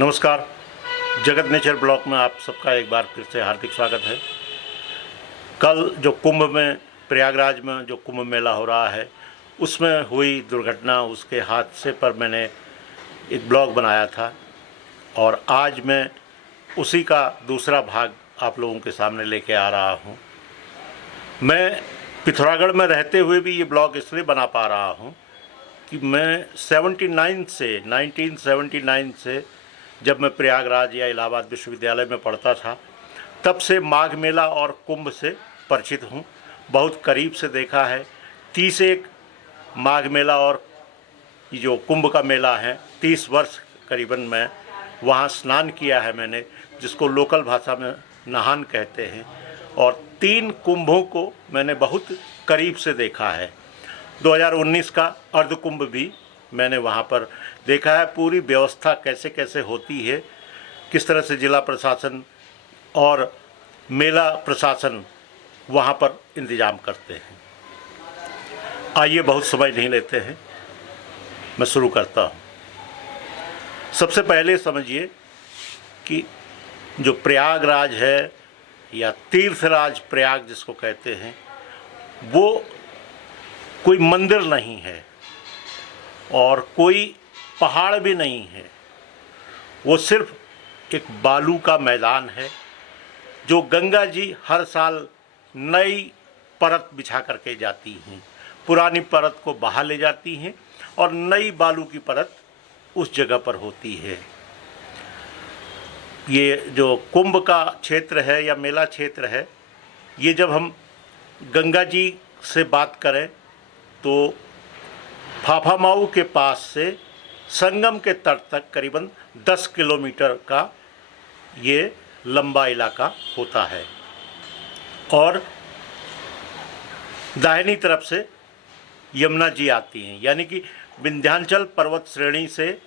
नमस्कार। जगत nature blog में आप सबका एक बार फिर से हार्दिक स्वागत है। कल जो कुंभ में प्रयागराज में जो कुंभ मेला हो रहा है उसमें हुई दुर्घटना, उसके हादसे पर मैंने एक ब्लॉग बनाया था और आज मैं उसी का दूसरा भाग आप लोगों के सामने लेके आ रहा हूँ। मैं पिथौरागढ़ में रहते हुए भी ये ब्लॉग इसलिए बना पा रहा हूँ कि मैं 1979 से जब मैं प्रयागराज या इलाहाबाद विश्वविद्यालय में पढ़ता था तब से माघ मेला और कुंभ से परिचित हूँ, बहुत करीब से देखा है। 31 माघ मेला और जो कुंभ का मेला है 30 वर्ष करीबन मैं वहाँ स्नान किया है मैंने, जिसको लोकल भाषा में नहान कहते हैं। और 3 कुंभों को मैंने बहुत करीब से देखा है। 2019 का अर्ध कुंभ भी मैंने वहाँ पर देखा है। पूरी व्यवस्था कैसे कैसे होती है, किस तरह से जिला प्रशासन और मेला प्रशासन वहाँ पर इंतज़ाम करते हैं। आइए, बहुत समय नहीं लेते हैं, मैं शुरू करता हूँ। सबसे पहले समझिए कि जो प्रयागराज है या तीर्थराज प्रयाग जिसको कहते हैं, वो कोई मंदिर नहीं है और कोई पहाड़ भी नहीं है। वो सिर्फ एक बालू का मैदान है जो गंगा जी हर साल नई परत बिछा करके जाती हैं, पुरानी परत को बहा ले जाती हैं और नई बालू की परत उस जगह पर होती है। ये जो कुंभ का क्षेत्र है या मेला क्षेत्र है, ये जब हम गंगा जी से बात करें तो फाफामाऊ के पास से संगम के तट तक करीबन 10 किलोमीटर का ये लंबा इलाका होता है और दाहिनी तरफ से यमुना जी आती हैं, यानी कि विंध्याचल पर्वत श्रेणी से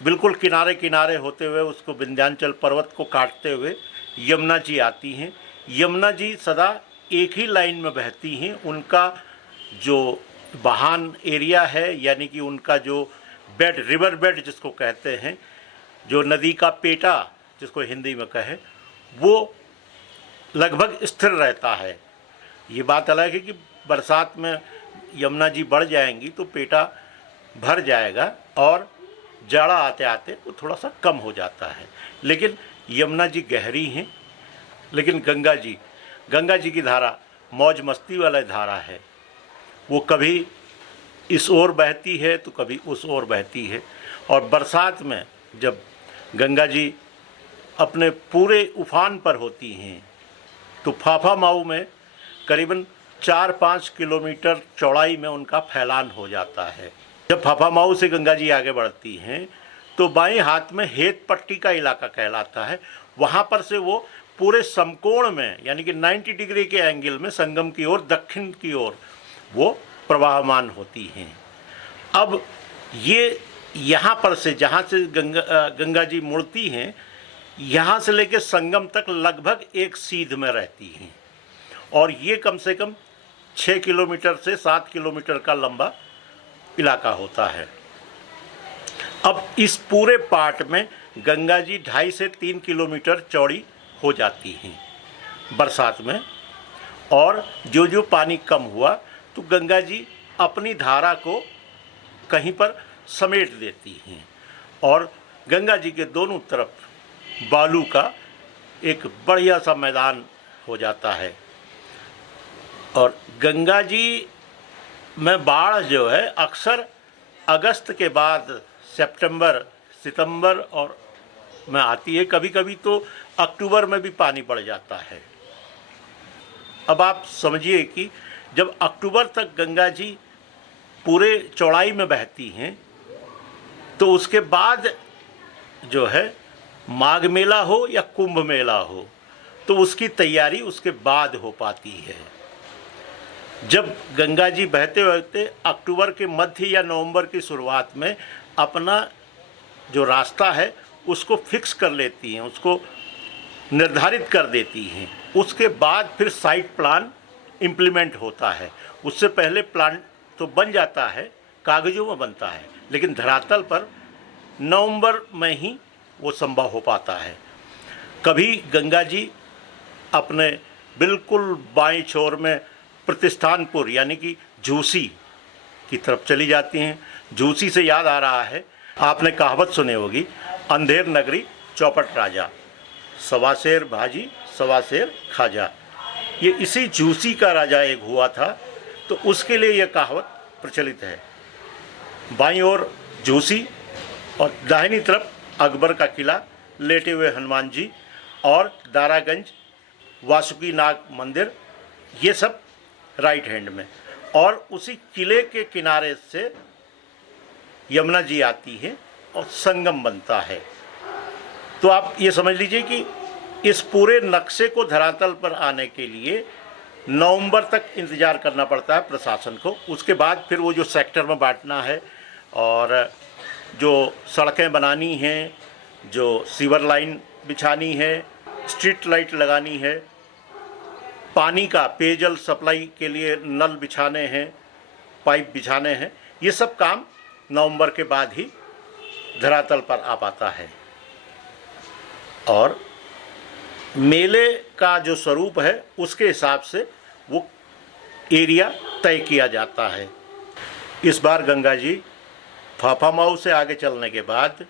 बिल्कुल किनारे किनारे होते हुए उसको विंध्याचल पर्वत को काटते हुए यमुना जी आती हैं। यमुना जी सदा एक ही लाइन में बहती हैं। उनका जो बहान एरिया है, यानी कि उनका जो बेड, रिवर बेड जिसको कहते हैं, जो नदी का पेटा जिसको हिंदी में कहे, वो लगभग स्थिर रहता है। ये बात अलग है कि बरसात में यमुना जी बढ़ जाएंगी तो पेटा भर जाएगा और जाड़ा आते आते वो थोड़ा सा कम हो जाता है, लेकिन यमुना जी गहरी हैं। लेकिन गंगा जी की धारा मौज मस्ती वाला धारा है। वो कभी इस ओर बहती है तो कभी उस ओर बहती है। और बरसात में जब गंगा जी अपने पूरे उफान पर होती हैं तो फाफामाऊ में करीबन 4-5 किलोमीटर चौड़ाई में उनका फैलान हो जाता है। जब फाफामाऊ से गंगा जी आगे बढ़ती हैं तो बाएं हाथ में हेत पट्टी का इलाका कहलाता है। वहाँ पर से वो पूरे समकोण में, यानी कि 90 डिग्री के एंगल में संगम की ओर, दक्षिण की ओर वो प्रवाहमान होती हैं। अब ये यहाँ पर से, जहाँ से गंगा जी मुड़ती हैं, यहाँ से लेकर संगम तक लगभग एक सीध में रहती हैं और ये कम से कम 6 किलोमीटर से 7 किलोमीटर का लंबा इलाका होता है। अब इस पूरे पार्ट में गंगा जी 2.5 से 3 किलोमीटर चौड़ी हो जाती हैं बरसात में, और जो जो पानी कम हुआ तो गंगा जी अपनी धारा को कहीं पर समेट देती हैं और गंगा जी के दोनों तरफ बालू का एक बढ़िया सा मैदान हो जाता है। और गंगा जी में बाढ़ जो है अक्सर अगस्त के बाद सितंबर और में आती है। कभी कभी तो अक्टूबर में भी पानी बढ़ जाता है। अब आप समझिए कि जब अक्टूबर तक गंगा जी पूरे चौड़ाई में बहती हैं तो उसके बाद जो है माघ मेला हो या कुंभ मेला हो तो उसकी तैयारी उसके बाद हो पाती है। जब गंगा जी बहते बहते अक्टूबर के मध्य या नवंबर की शुरुआत में अपना जो रास्ता है उसको फिक्स कर लेती हैं, उसको निर्धारित कर देती हैं, उसके बाद फिर साइट प्लान इम्प्लीमेंट होता है। उससे पहले प्लान तो बन जाता है, कागज़ों में बनता है, लेकिन धरातल पर नवंबर में ही वो संभव हो पाता है। कभी गंगा जी अपने बिल्कुल बाईं छोर में प्रतिष्ठानपुर यानी कि झूसी की तरफ चली जाती हैं। झूसी से याद आ रहा है, आपने कहावत सुनी होगी, अंधेर नगरी चौपट राजा, सवा शेर भाजी सवा शेर खाजा। ये इसी झूसी का राजा एक हुआ था, तो उसके लिए यह कहावत प्रचलित है। बाईं ओर झूसी और दाहिनी तरफ अकबर का किला, लेटे हुए हनुमान जी और दारागंज वासुकी नाग मंदिर, ये सब राइट हैंड में। और उसी किले के किनारे से यमुना जी आती है और संगम बनता है। तो आप ये समझ लीजिए कि इस पूरे नक्शे को धरातल पर आने के लिए नवंबर तक इंतज़ार करना पड़ता है प्रशासन को। उसके बाद फिर वो जो सेक्टर में बांटना है और जो सड़कें बनानी हैं, जो सीवर लाइन बिछानी है, स्ट्रीट लाइट लगानी है, पानी का पेयजल सप्लाई के लिए नल बिछाने हैं, पाइप बिछाने हैं, ये सब काम नवंबर के बाद ही धरातल पर आ पाता है। और मेले का जो स्वरूप है उसके हिसाब से वो एरिया तय किया जाता है। इस बार गंगा जी फाफामाऊ से आगे चलने के बाद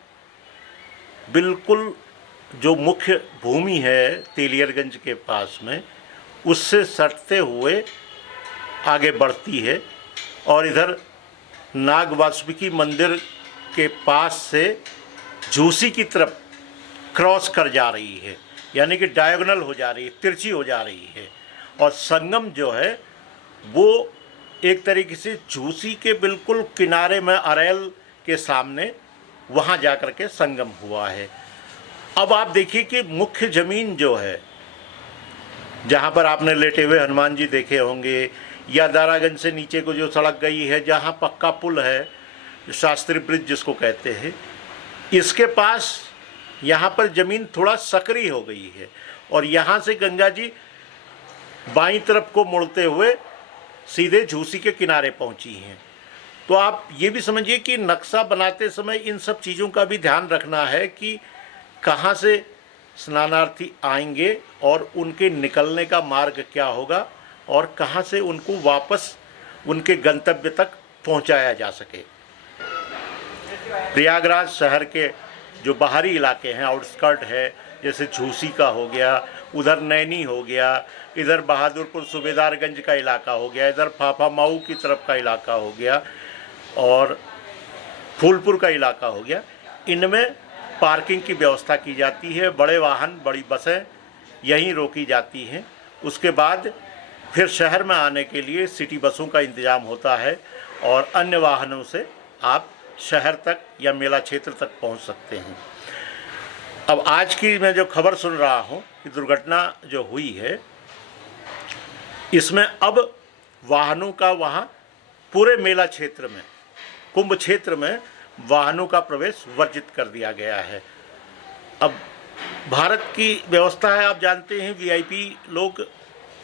बिल्कुल जो मुख्य भूमि है तेलियरगंज के पास में, उससे सटते हुए आगे बढ़ती है और इधर नाग वासुकी मंदिर के पास से झूसी की तरफ क्रॉस कर जा रही है, यानी कि डायगोनल हो जा रही है, तिरछी हो जा रही है। और संगम जो है वो एक तरीके से झूसी के बिल्कुल किनारे में अरेल के सामने वहाँ जा कर के संगम हुआ है। अब आप देखिए कि मुख्य ज़मीन जो है, जहाँ पर आपने लेटे हुए हनुमान जी देखे होंगे, या दारागंज से नीचे को जो सड़क गई है जहाँ पक्का पुल है, शास्त्री ब्रिज जिसको कहते हैं, इसके पास यहाँ पर ज़मीन थोड़ा सकरी हो गई है और यहाँ से गंगा जी बाईं तरफ को मुड़ते हुए सीधे झूसी के किनारे पहुँची हैं। तो आप ये भी समझिए कि नक्शा बनाते समय इन सब चीज़ों का भी ध्यान रखना है कि कहाँ से स्नानार्थी आएंगे और उनके निकलने का मार्ग क्या होगा और कहाँ से उनको वापस उनके गंतव्य तक पहुँचाया जा सके। प्रयागराज शहर के जो बाहरी इलाके हैं, आउटस्कर्ट है, जैसे झूसी का हो गया, उधर नैनी हो गया, इधर बहादुरपुर सूबेदारगंज का इलाका हो गया, इधर फाफामाऊ की तरफ का इलाका हो गया और फूलपुर का इलाका हो गया, इनमें पार्किंग की व्यवस्था की जाती है। बड़े वाहन, बड़ी बसें यहीं रोकी जाती हैं। उसके बाद फिर शहर में आने के लिए सिटी बसों का इंतज़ाम होता है और अन्य वाहनों से आप शहर तक या मेला क्षेत्र तक पहुंच सकते हैं। अब आज की मैं जो खबर सुन रहा हूं कि दुर्घटना जो हुई है, इसमें अब वाहनों का वहां पूरे मेला क्षेत्र में, कुंभ क्षेत्र में वाहनों का प्रवेश वर्जित कर दिया गया है। अब भारत की व्यवस्था है, आप जानते हैं, वीआईपी लोग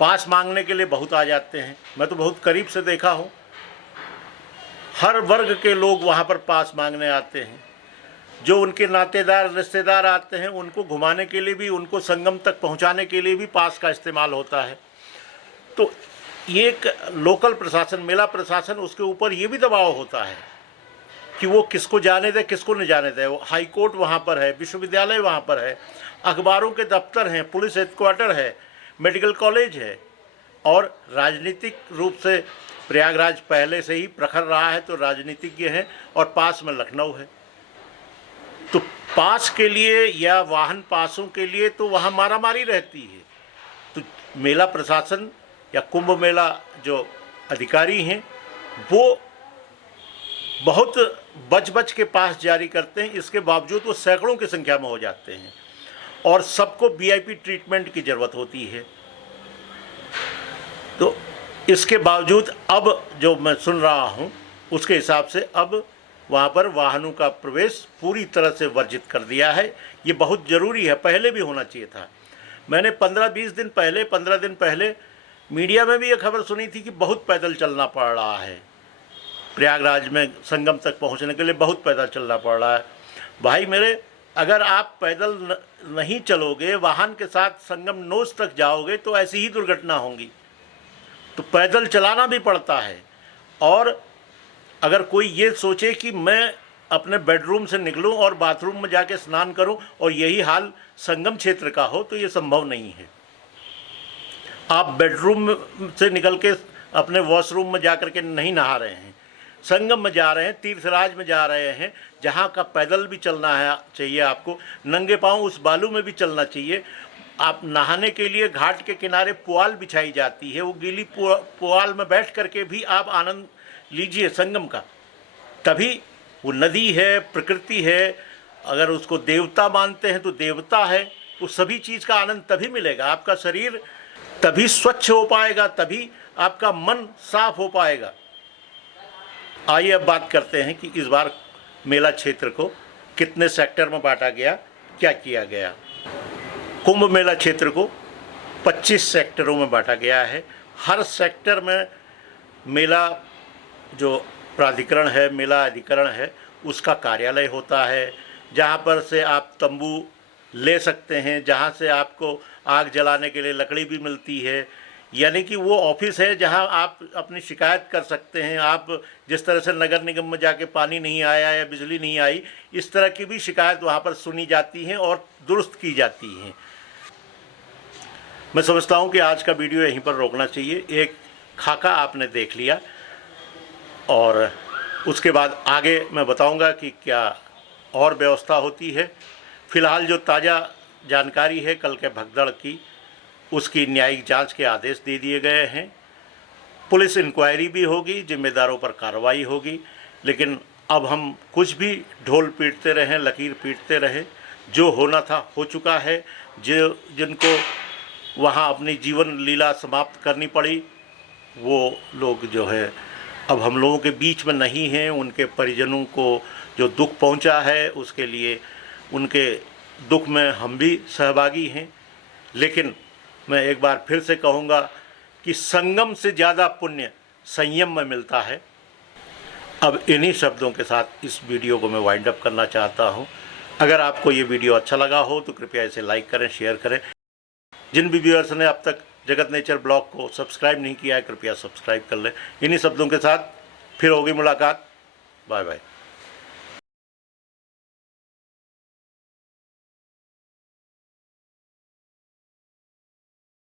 पास मांगने के लिए बहुत आ जाते हैं। मैं तो बहुत करीब से देखा हूँ, हर वर्ग के लोग वहाँ पर पास मांगने आते हैं। जो उनके नातेदार रिश्तेदार आते हैं उनको घुमाने के लिए भी, उनको संगम तक पहुँचाने के लिए भी पास का इस्तेमाल होता है। तो ये एक लोकल प्रशासन, मेला प्रशासन, उसके ऊपर ये भी दबाव होता है कि वो किसको जाने दे, किसको नहीं जाने दे। वो हाई कोर्ट वहाँ पर है, विश्वविद्यालय वहाँ पर है, अखबारों के दफ्तर हैं, पुलिस हेडक्वार्टर है, मेडिकल कॉलेज है और राजनीतिक रूप से प्रयागराज पहले से ही प्रखर रहा है, तो राजनीतिज्ञ हैं और पास में लखनऊ है। तो पास के लिए या वाहन पासों के लिए तो वहाँ मारामारी रहती है। तो मेला प्रशासन या कुंभ मेला जो अधिकारी हैं वो बहुत बच के पास जारी करते हैं। इसके बावजूद वो सैकड़ों की संख्या में हो जाते हैं और सबको वीआईपी ट्रीटमेंट की ज़रूरत होती है। तो इसके बावजूद अब जो मैं सुन रहा हूँ उसके हिसाब से अब वहाँ पर वाहनों का प्रवेश पूरी तरह से वर्जित कर दिया है। ये बहुत ज़रूरी है, पहले भी होना चाहिए था। मैंने 15 दिन पहले मीडिया में भी ये खबर सुनी थी कि बहुत पैदल चलना पड़ रहा है, प्रयागराज में संगम तक पहुँचने के लिए बहुत पैदल चलना पड़ रहा है। भाई मेरे, अगर आप पैदल नहीं चलोगे, वाहन के साथ संगम नोज तक जाओगे तो ऐसी ही दुर्घटना होंगी। तो पैदल चलाना भी पड़ता है। और अगर कोई ये सोचे कि मैं अपने बेडरूम से निकलूं और बाथरूम में जाके स्नान करूं और यही हाल संगम क्षेत्र का हो, तो ये संभव नहीं है। आप बेडरूम से निकल के अपने वॉशरूम में जाकर के नहीं नहा रहे हैं, संगम में जा रहे हैं, तीर्थराज में जा रहे हैं, जहाँ का पैदल भी चलना है चाहिए आपको, नंगे पाँव उस बालू में भी चलना चाहिए। आप नहाने के लिए घाट के किनारे पुआल बिछाई जाती है, वो गीली पुआल में बैठ करके भी आप आनंद लीजिए संगम का। तभी वो नदी है, प्रकृति है, अगर उसको देवता मानते हैं तो देवता है, तो सभी चीज़ का आनंद तभी मिलेगा। आपका शरीर तभी स्वच्छ हो पाएगा, तभी आपका मन साफ हो पाएगा। आइए अब बात करते हैं कि इस बार मेला क्षेत्र को कितने सेक्टर में बांटा गया, क्या किया गया। कुंभ मेला क्षेत्र को 25 सेक्टरों में बांटा गया है। हर सेक्टर में मेला जो प्राधिकरण है, मेला अधिकरण है, उसका कार्यालय होता है, जहाँ पर से आप तंबू ले सकते हैं, जहाँ से आपको आग जलाने के लिए लकड़ी भी मिलती है। यानी कि वो ऑफिस है जहाँ आप अपनी शिकायत कर सकते हैं। आप जिस तरह से नगर निगम में जाके पानी नहीं आया या बिजली नहीं आई, इस तरह की भी शिकायत वहाँ पर सुनी जाती हैं और दुरुस्त की जाती हैं। मैं समझता हूँ कि आज का वीडियो यहीं पर रोकना चाहिए। एक खाका आपने देख लिया और उसके बाद आगे मैं बताऊंगा कि क्या और व्यवस्था होती है। फिलहाल जो ताज़ा जानकारी है कल के भगदड़ की, उसकी न्यायिक जांच के आदेश दे दिए गए हैं। पुलिस इंक्वायरी भी होगी, जिम्मेदारों पर कार्रवाई होगी। लेकिन अब हम कुछ भी ढोल पीटते रहें, लकीर पीटते रहे, जो होना था हो चुका है। जिनको वहाँ अपनी जीवन लीला समाप्त करनी पड़ी, वो लोग जो है अब हम लोगों के बीच में नहीं हैं। उनके परिजनों को जो दुख पहुंचा है, उसके लिए उनके दुख में हम भी सहभागी हैं। लेकिन मैं एक बार फिर से कहूँगा कि संगम से ज़्यादा पुण्य संयम में मिलता है। अब इन्हीं शब्दों के साथ इस वीडियो को मैं वाइंड अप करना चाहता हूँ। अगर आपको ये वीडियो अच्छा लगा हो तो कृपया इसे लाइक करें, शेयर करें। जिन भी व्यूअर्स ने अब तक जगत नेचर ब्लॉग को सब्सक्राइब नहीं किया है, कृपया सब्सक्राइब कर लें। इन्हीं शब्दों के साथ फिर होगी मुलाकात। Bye bye.